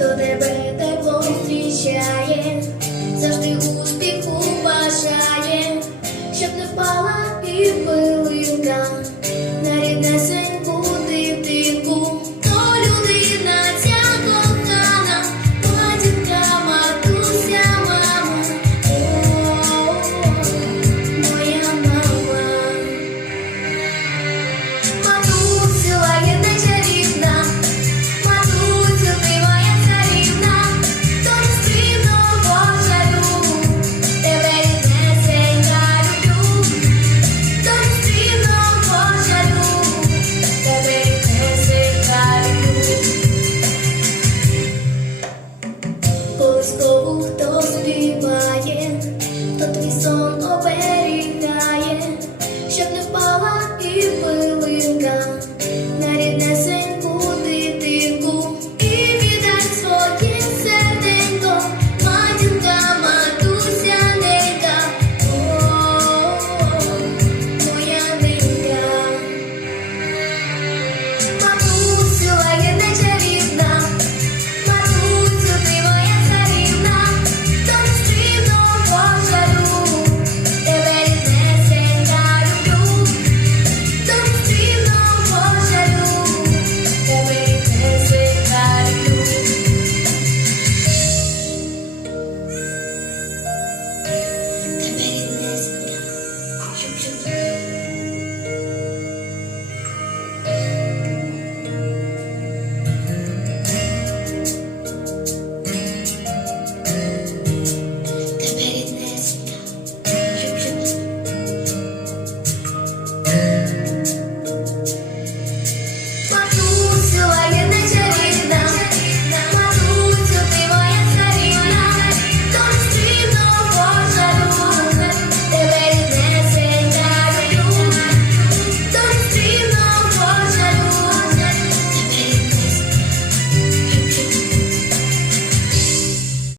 todo de justo.